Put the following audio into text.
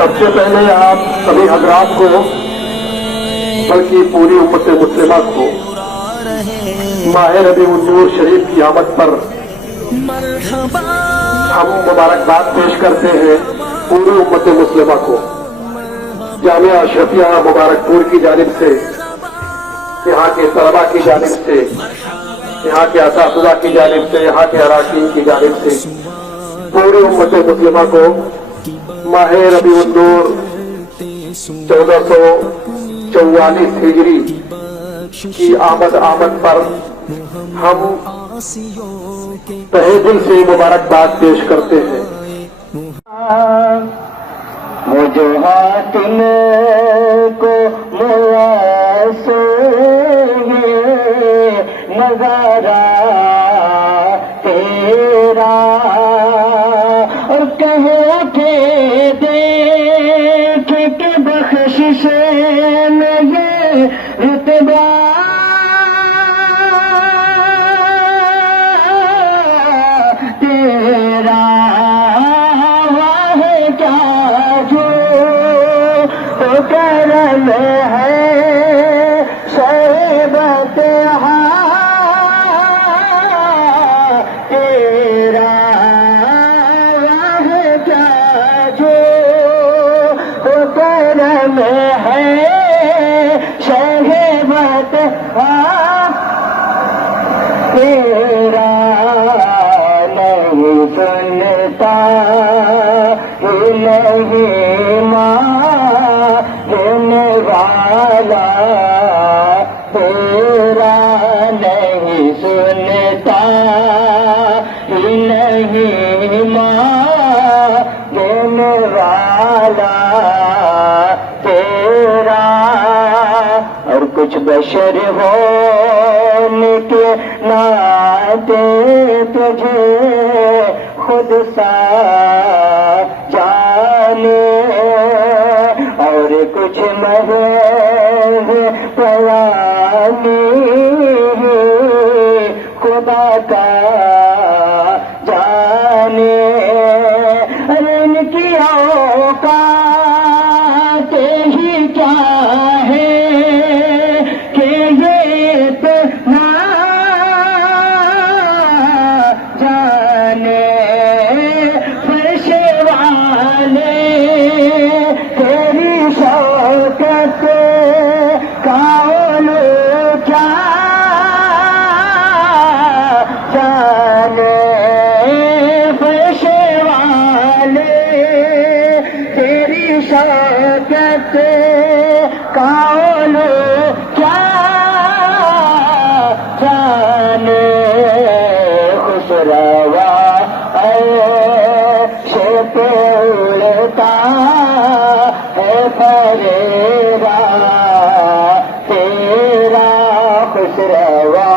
سب سے پہلے آپ سبھی حضرات کو بلکہ پوری امت مسلمہ کو ماہ ربیع النور شریف کی آمد پر ہم مبارکباد پیش کرتے ہیں پوری امت مسلمہ کو جامعہ اشرفیہ مبارک پور کی جانب سے، یہاں کے طلباء کی جانب سے، یہاں کے اساتذہ کی جانب سے، یہاں کے اراکین کی جانب سے پوری امت مسلمہ کو ماہ ربیع النور 1444 ہجری کی آمد پر ہم تہہ دل سے مبارکباد پیش کرتے ہیں۔ وجوہات کو نظارہ تیرا اور کہتے دیکھ کے بخشش میں یہ رتبہ تیرا واہ کیا جو کرم ہے شہبت تیرا واہ کیا جو کرم ہے شہبت تیرا نہیں سنتا نہیں ماننے والا تیرا نہیں سنتا نہیں ماننے والا تیرا اور کچھ بشر ہونے کے ناطے تجھے خود سا جانے اور کچھ محض پیامی خدا کا جانے ان کی اوقات ہی کیا ہے کہ یہ اتنا جانے فرش والے تیری شوکت کا کیا جانے فرش والے تیری شوکت کا کیا جانے خسروا عرش پہ اڑتا ہے پریرا تیرا خسروا